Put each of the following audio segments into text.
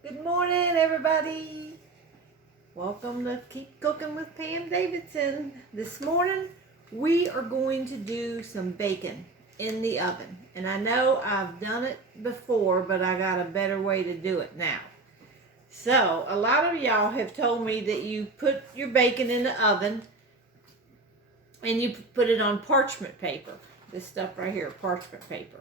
Good morning, everybody. Welcome to Keep Cooking with Pam Davidson. This morning, we are going to do some bacon in the oven. And I know I've done it before, but I got a better way to do it now. So, a lot of y'all have told me that you put your bacon in the oven and you put it on parchment paper. This stuff right here, parchment paper.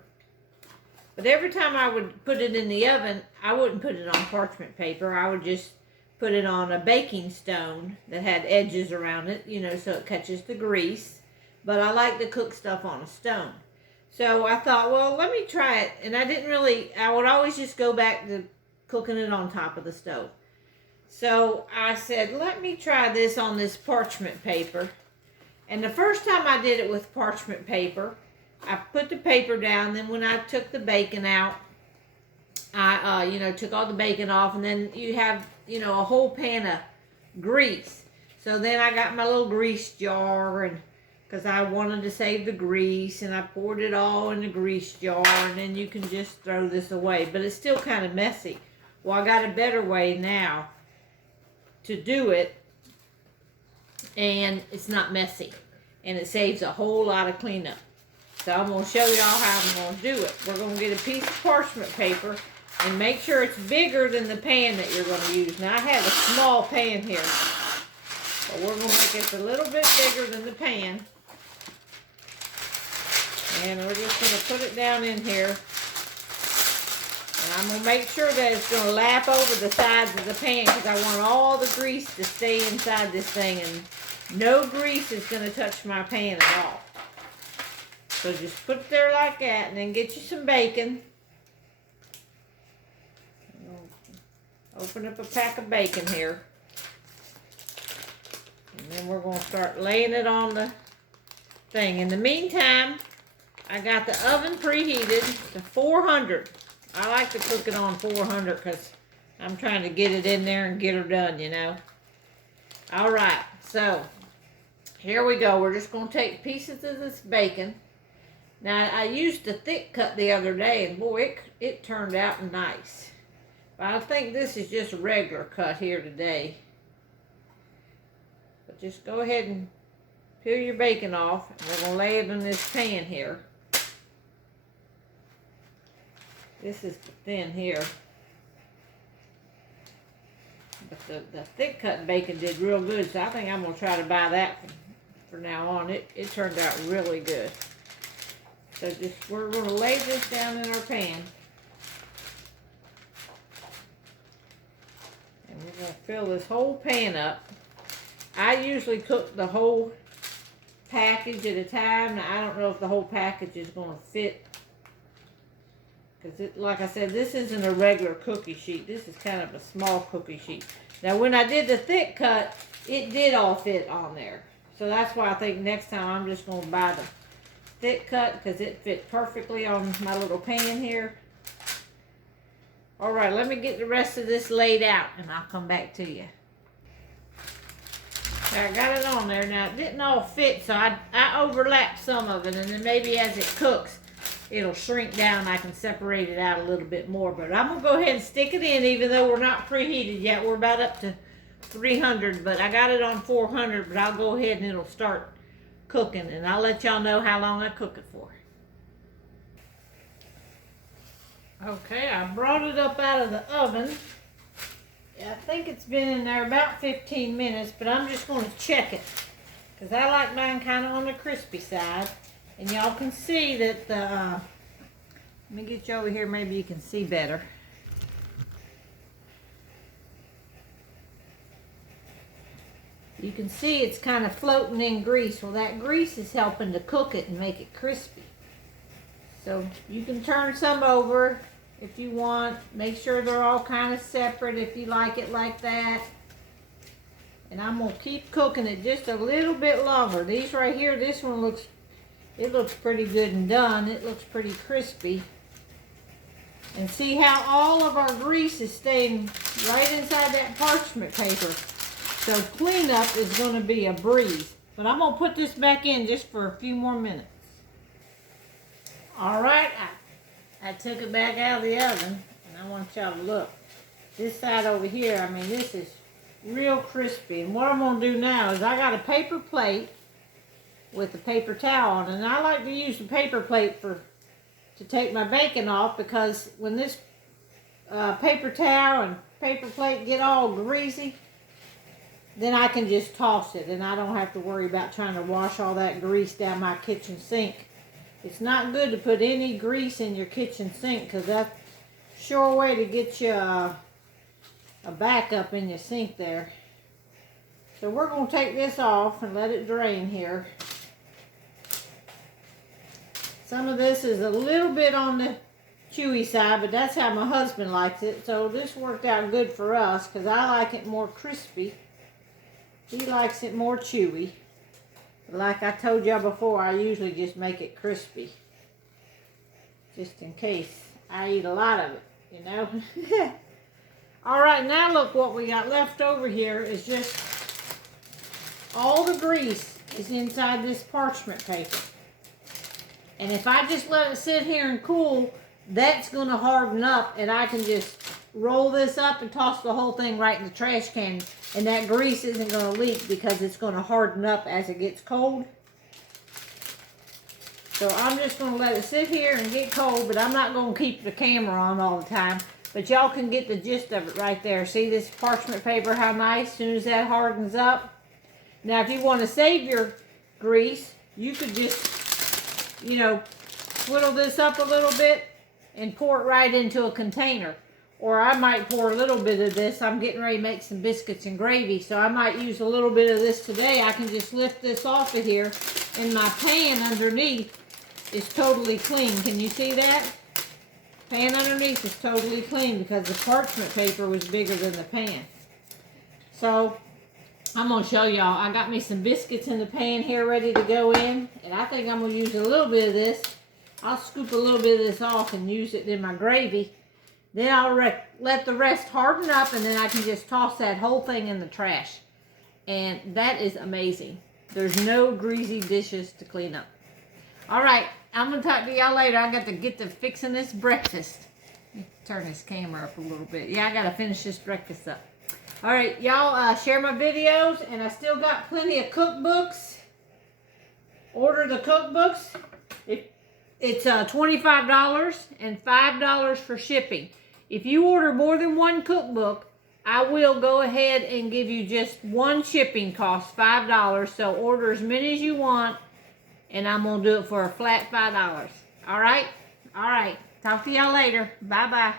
But every time I would put it in the oven, I wouldn't put it on parchment paper. I would just put it on a baking stone that had edges around it, so it catches the grease. But I like to cook stuff on a stone. So I thought, well, let me try it. And I would always just go back to cooking it on top of the stove. So I said, let me try this on this parchment paper. And the first time I did it with parchment paper, I put the paper down. Then when I took the bacon out, I took all the bacon off, and then you have a whole pan of grease. So then I got my little grease jar, and because I wanted to save the grease, and I poured it all in the grease jar, and then you can just throw this away. But it's still kind of messy. Well, I got a better way now to do it, and it's not messy, and it saves a whole lot of cleanup. So I'm going to show y'all how I'm going to do it. We're going to get a piece of parchment paper and make sure it's bigger than the pan that you're going to use. Now I have a small pan here, but we're going to make it a little bit bigger than the pan. And we're just going to put it down in here. And I'm going to make sure that it's going to lap over the sides of the pan because I want all the grease to stay inside this thing, and no grease is going to touch my pan at all. So just put it there like that, and then get you some bacon. Open up a pack of bacon here. And then we're going to start laying it on the thing. In the meantime, I got the oven preheated to 400. I like to cook it on 400 because I'm trying to get it in there and get her done, All right, so here we go. We're just going to take pieces of this bacon. Now, I used a thick cut the other day, and boy, it turned out nice. But I think this is just a regular cut here today. But just go ahead and peel your bacon off, and we're going to lay it in this pan here. This is the thin here. But the thick cut bacon did real good, so I think I'm going to try to buy that from now on. It turned out really good. So we're going to lay this down in our pan. And we're going to fill this whole pan up. I usually cook the whole package at a time. Now, I don't know if the whole package is going to fit. Because, like I said, this isn't a regular cookie sheet. This is kind of a small cookie sheet. Now, when I did the thick cut, it did all fit on there. So that's why I think next time I'm just going to buy the thick cut because it fit perfectly on my little pan here. All right, let me get the rest of this laid out and I'll come back to you. I got it on there. Now, it didn't all fit, so I overlapped some of it, and then maybe as it cooks, it'll shrink down and I can separate it out a little bit more. But I'm going to go ahead and stick it in even though we're not preheated yet. We're about up to 300, but I got it on 400, but I'll go ahead and it'll start cooking, and I'll let y'all know how long I cook it for. Okay, I brought it up out of the oven. I think it's been in there about 15 minutes, but I'm just going to check it because I like mine kind of on the crispy side. And y'all can see that let me get you over here, maybe you can see better. You can see it's kind of floating in grease. Well, that grease is helping to cook it and make it crispy. So you can turn some over if you want. Make sure they're all kind of separate if you like it like that. And I'm going to keep cooking it just a little bit longer. These right here, this one looks pretty good and done. It looks pretty crispy. And see how all of our grease is staying right inside that parchment paper. So cleanup is going to be a breeze. But I'm going to put this back in just for a few more minutes. All right, I took it back out of the oven, and I want y'all to look. this side over here, I mean, this is real crispy. And what I'm going to do now is I got a paper plate with a paper towel on, and I like to use the paper plate to take my bacon off, because when this paper towel and paper plate get all greasy, then I can just toss it and I don't have to worry about trying to wash all that grease down my kitchen sink. It's not good to put any grease in your kitchen sink, because that's a sure way to get you a backup in your sink there. So we're going to take this off and let it drain here. Some of this is a little bit on the chewy side, but that's how my husband likes it. So this worked out good for us, because I like it more crispy. He likes it more chewy. But like I told y'all before, I usually just make it crispy, just in case I eat a lot of it, you know. All right, now look what we got left over here is just all the grease is inside this parchment paper. And if I just let it sit here and cool, that's going to harden up, and I can just roll this up and toss the whole thing right in the trash can, and that grease isn't going to leak because it's going to harden up as it gets cold. So I'm just going to let it sit here and get cold, but I'm not going to keep the camera on all the time. But y'all can get the gist of it right there. See this parchment paper, how nice, as soon as that hardens up. Now if you want to save your grease, you could just, you know, whittle this up a little bit and pour it right into a container. Or I might pour a little bit of this. I'm getting ready to make some biscuits and gravy, so I might use a little bit of this today. I can just lift this off of here, and my pan underneath is totally clean. Can you see that? Pan underneath is totally clean because the parchment paper was bigger than the pan. So I'm going to show y'all. I got me some biscuits in the pan here ready to go in, and I think I'm going to use a little bit of this. I'll scoop a little bit of this off and use it in my gravy. Then I'll let the rest harden up, and then I can just toss that whole thing in the trash. And that is amazing. There's no greasy dishes to clean up. All right, I'm going to talk to y'all later. I got to get to fixing this breakfast. Let me turn this camera up a little bit. Yeah, I got to finish this breakfast up. All right, y'all share my videos, and I still got plenty of cookbooks. Order the cookbooks. It's $25 and $5 for shipping. If you order more than one cookbook, I will go ahead and give you just one shipping cost, $5. So order as many as you want, and I'm going to do it for a flat $5. All right? All right. Talk to y'all later. Bye-bye.